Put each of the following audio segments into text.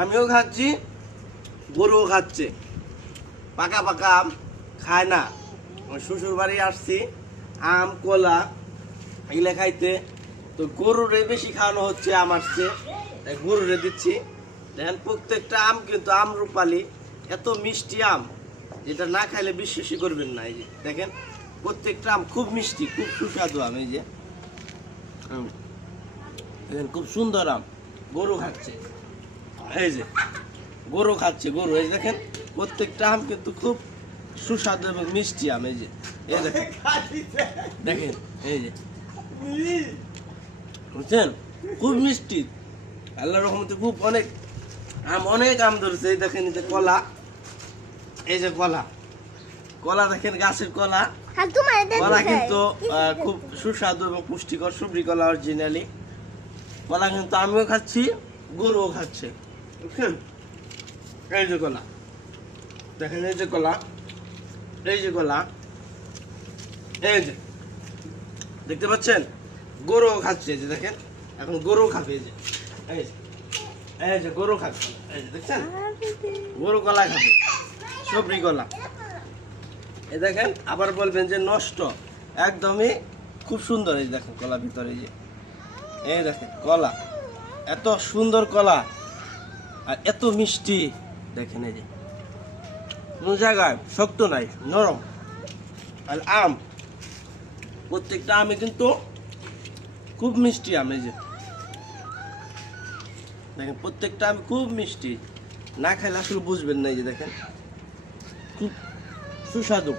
আমিও খাচ্ছি, গরুও খাচ্ছে। পাকা পাকা আম খায় না। শ্বশুর বাড়ি আসছি, আম কলা এগুলো খাইতে, তো গরুরে বেশি খাওয়ানো হচ্ছে আমার চেয়ে, তাই গরুরে দিচ্ছি। দেখেন প্রত্যেকটা আম কিন্তু আমরুপালি, এত মিষ্টি আম যেটা না খাইলে বিশ্বাসই করবেন না। এই যে দেখেন প্রত্যেকটা আম খুব মিষ্টি, খুব সুস্বাদু আম। এই যে দেখেন খুব সুন্দর আম, গরু খাচ্ছে। এই যে গরু খাচ্ছে, গরু এই দেখেন প্রত্যেকটা আম কিন্তু খুব সুস্বাদু এবং মিষ্টি আম। এই যে এই দেখেন দেখেন এই যে বুঝছেন, খুব মিষ্টি। আল্লাহর রহমতে খুব অনেক আম ধরেছে। এই দেখেন এই যে কলা, এই যে কলা কলা দেখেন গাছের কলা। কলা কিন্তু খুব সুস্বাদু এবং পুষ্টিকর, সুব্রি কলা অরিজিনালি। কলা কিন্তু আমিও খাচ্ছি, গরুও খাচ্ছে। বুঝছেন, এই যে কলা দেখেন, এই যে কলা, এই যে কলা, এই যে দেখতে পাচ্ছেন, গরুও খাচ্ছে। এই যে দেখেন এখন গরু খাবে। এই যে এই যে গরু খাবে, এই যে দেখছেন গরু কলা খাবে, সবরি কলা। এই দেখেন আবার বলবেন যে নষ্ট, একদমই খুব সুন্দর। এই দেখেন কলা ভিতরে, এই যে এই দেখেন কলা, এত সুন্দর কলা আর এত মিষ্টি। দেখেন এই যে কোন জায়গায় শক্ত নাই, নরম। আর আম প্রত্যেকটা আমে কিন্তু খুব মিষ্টি আম। এই যে দেখেন প্রত্যেকটা আম খুব মিষ্টি, না খাইলে আসলে বুঝবেন না। এই যে দেখেন খুব সুস্বাদু।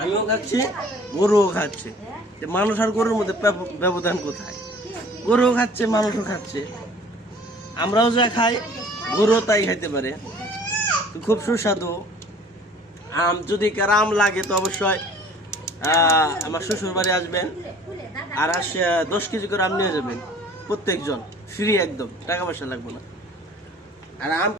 আমিও খাচ্ছি, গরুও খাচ্ছে। মানুষ আর গরুর মধ্যে ব্যবধান কোথায়? গরুও খাচ্ছে, মানুষও খাচ্ছে। আমরাও যা খাই গরুও তাই খাইতে পারে। খুব সুস্বাদু আম। যদি কারো আম লাগে তো অবশ্যই আমার শ্বশুর বাড়ি আসবেন, আর 10 কেজি করে আম নিয়ে যাবেন প্রত্যেকজন, ফ্রি একদম, টাকা পয়সা লাগবে না। আর আম